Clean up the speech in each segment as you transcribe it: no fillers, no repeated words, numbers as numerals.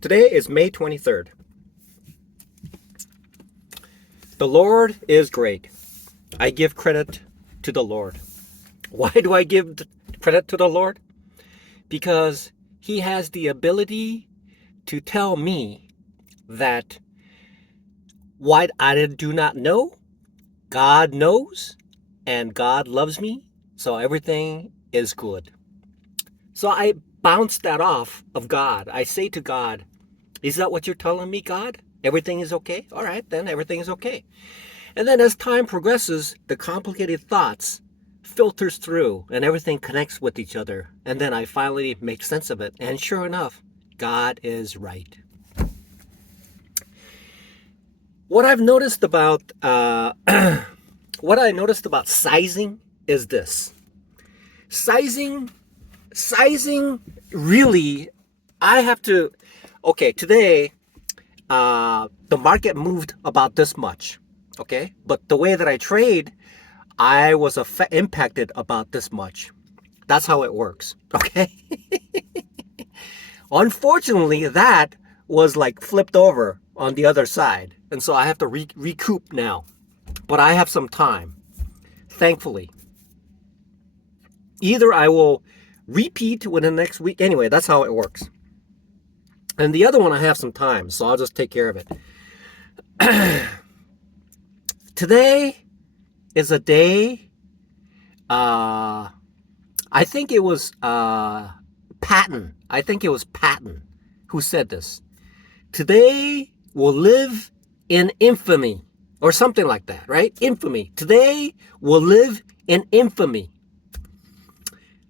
Today is May 23rd. The Lord is great. I give credit to the Lord. Why do I give credit to the Lord? Because He has the ability to tell me that what I do not know, God knows, and God loves me, so everything is good. So I bounce that off of God. I say to God, is that what you're telling me, God? Everything is okay? All right, then everything is okay. And then as time progresses, the complicated thoughts filters through and everything connects with each other. And then I finally make sense of it. And sure enough, God is right. What I've noticed about what I noticed about sizing is this. Sizing really, I have to, okay, today the market moved about this much, okay? But the way that I trade, I was impacted about this much. That's how it works, okay? Unfortunately, that was like flipped over on the other side. And so I have to recoup now. But I have some time, thankfully. Either I will repeat within the next week. Anyway, that's how it works. And the other one, I have some time, so I'll just take care of it. Today is a day, I think it was Patton. I think it was Patton who said this. Today will live in infamy, or something like that, right? Infamy. Today will live in infamy.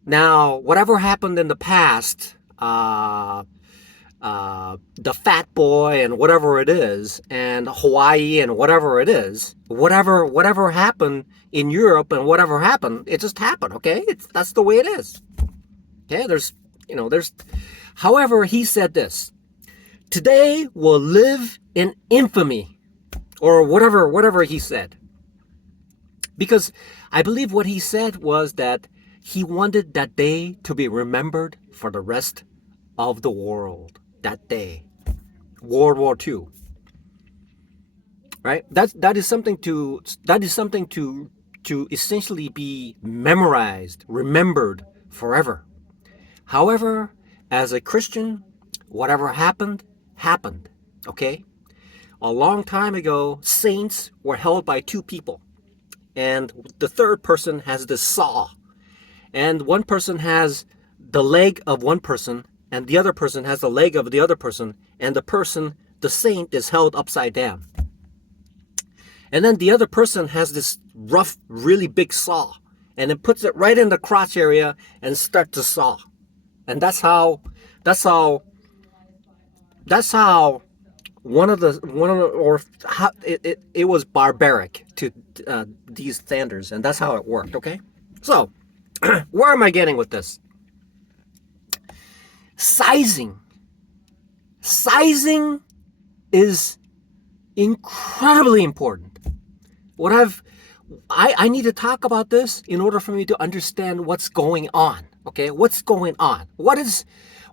Now, whatever happened in the past, the fat boy and whatever it is, and Hawaii and whatever it is, whatever happened in Europe and whatever happened, it just happened, okay? That's the way it is. Okay, however, he said this, today will live in infamy, or whatever he said. Because I believe what he said was that he wanted that day to be remembered for the rest of the world. That day, World War II, right? That is something to essentially be memorized, remembered forever. However, as a Christian, whatever happened, happened. Okay? A long time ago, saints were held by two people, and the third person has this saw, and one person has the leg of one person, and the other person has the leg of the other person, and the saint, is held upside down. And then the other person has this rough, really big saw, and it puts it right in the crotch area and starts to saw. And that's how it was barbaric to these standards, and that's how it worked. Okay, so where am I getting with this? Sizing is incredibly important. I need to talk about this in order for me to understand what's going on. Okay, what's going on?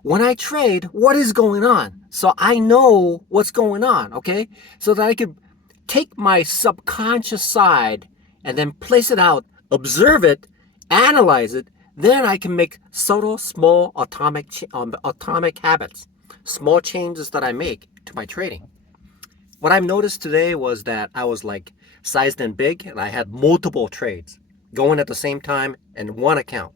When I trade, what is going on? So I know what's going on, okay? So that I could take my subconscious side and then place it out, observe it, analyze it, then I can make subtle, small atomic habits, small changes that I make to my trading. What I've noticed today was that I was like sized in big, and I had multiple trades going at the same time in one account,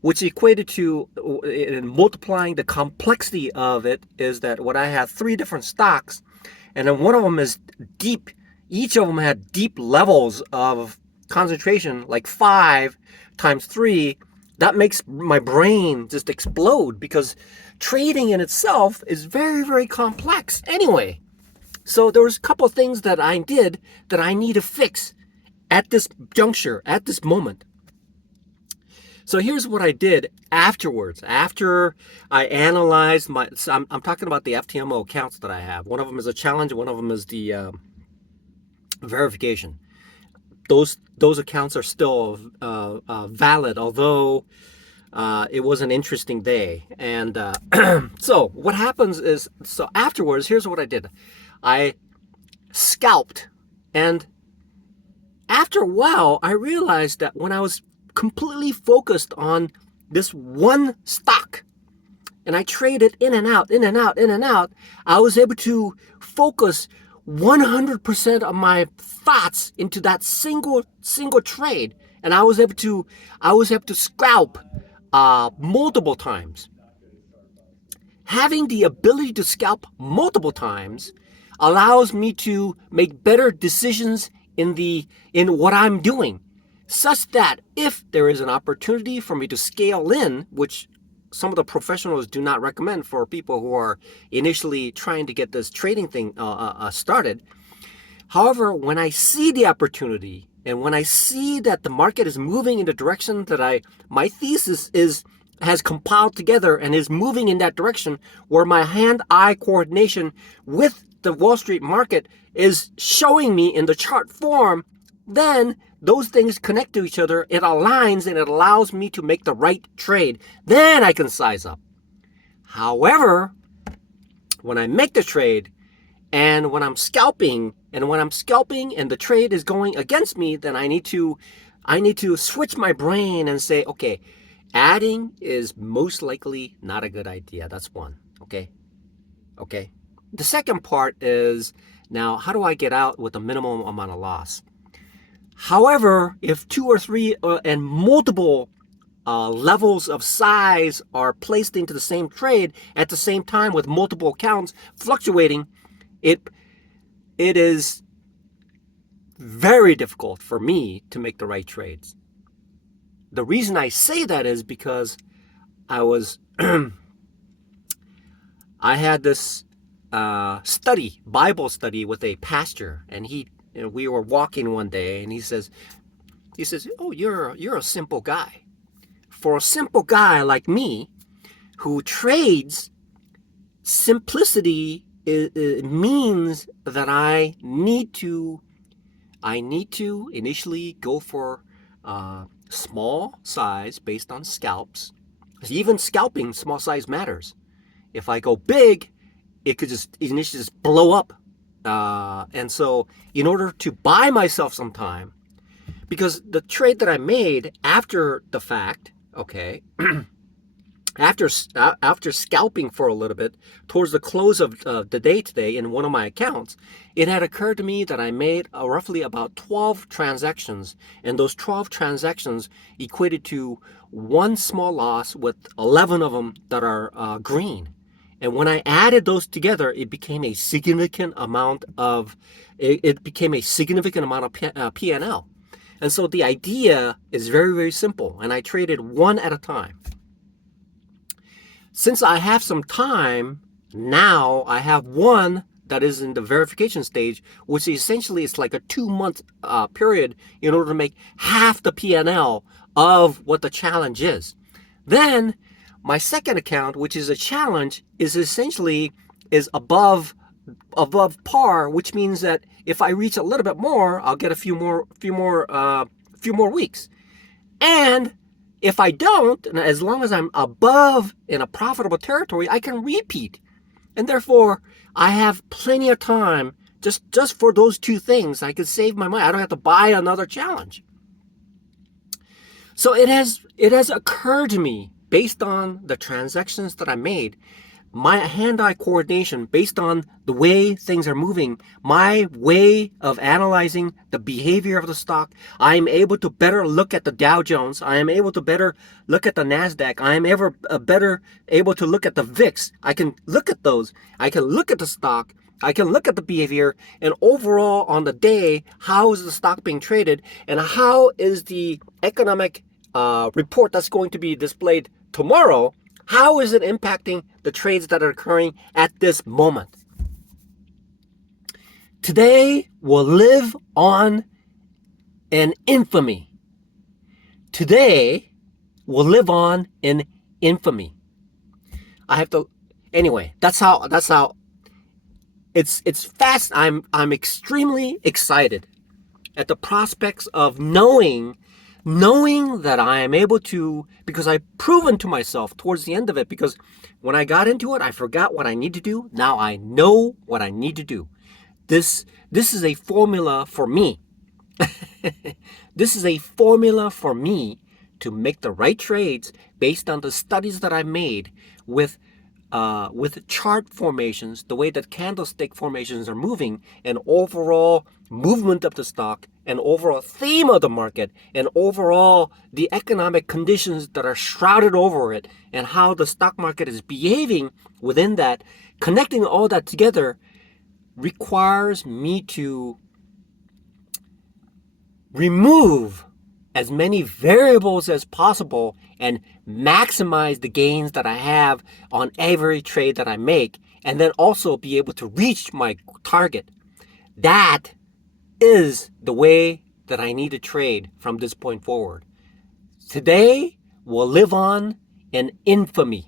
which equated to, in multiplying the complexity of it, is that when I had three different stocks, and then one of them is deep, each of them had deep levels of concentration, like 5 times 3, that makes my brain just explode, because trading in itself is very, very complex anyway. So there was a couple of things that I did that I need to fix at this juncture, at this moment. So here's what I did afterwards. After I analyzed I'm talking about the FTMO accounts that I have. One of them is a challenge. One of them is the verification. Those accounts are still valid, although It was an interesting day. And so what happens is, so afterwards, here's what I did. I scalped. And after a while, I realized that when I was completely focused on this one stock, and I traded in and out, in and out, in and out, I was able to focus 100% of my thoughts into that single trade, and I was able to scalp multiple times. Having the ability to scalp multiple times allows me to make better decisions in what I'm doing, such that if there is an opportunity for me to scale in, which some of the professionals do not recommend for people who are initially trying to get this trading thing started. However, when I see the opportunity and when I see that the market is moving in the direction that my thesis has compiled together and is moving in that direction, where my hand-eye coordination with the Wall Street market is showing me in the chart form, then those things connect to each other, it aligns, and it allows me to make the right trade. Then I can size up. However, when I make the trade and when I'm scalping and the trade is going against me, then I need to switch my brain and say, okay, adding is most likely not a good idea. That's one. Okay. The second part is, now how do I get out with a minimum amount of loss? However, if two or three and multiple levels of size are placed into the same trade at the same time with multiple accounts fluctuating, it is very difficult for me to make the right trades. The reason I say that is because I had this Bible study with a pastor, and we were walking one day, and he says, "Oh, you're a simple guy. For a simple guy like me, who trades, simplicity means that I need to initially go for small size based on scalps. Even scalping, small size matters. If I go big, it could just initially just blow up. And so in order to buy myself some time, because the trade that I made after the fact, okay, after scalping for a little bit towards the close of the day today in one of my accounts, it had occurred to me that I made roughly about 12 transactions, and those 12 transactions equated to one small loss with 11 of them that are green. And when I added those together, it became a significant amount of P&L. And so the idea is very, very simple, and I traded one at a time. Since I have some time, now I have one that is in the verification stage, which essentially is like a 2-month period in order to make half the P&L of what the challenge is. Then my second account, which is a challenge, is essentially above par, which means that if I reach a little bit more, I'll get a few more weeks. And if I don't, and as long as I'm above in a profitable territory, I can repeat. And therefore, I have plenty of time just for those two things. I can save my money. I don't have to buy another challenge. So it has occurred to me, based on the transactions that I made, my hand-eye coordination, based on the way things are moving, my way of analyzing the behavior of the stock, I am able to better look at the Dow Jones. I am able to better look at the NASDAQ. I am better able to look at the VIX. I can look at those. I can look at the stock. I can look at the behavior, and overall on the day, how is the stock being traded, and how is the economic report that's going to be displayed tomorrow, how is it impacting the trades that are occurring at this moment? Today will live on in infamy. Today will live on in infamy. Anyway, that's how it's fast. I'm extremely excited at the prospects of knowing knowing that I am able to, because I've proven to myself towards the end of it, because when I got into it, I forgot what I need to do. Now I know what I need to do. This is a formula for me. This is a formula for me to make the right trades based on the studies that I made with chart formations, the way that candlestick formations are moving, and overall movement of the stock, and overall theme of the market, and overall the economic conditions that are shrouded over it, and how the stock market is behaving within that. Connecting all that together requires me to remove as many variables as possible and maximize the gains that I have on every trade that I make, and then also be able to reach my target. That is the way that I need to trade from this point forward. Today will live on in infamy.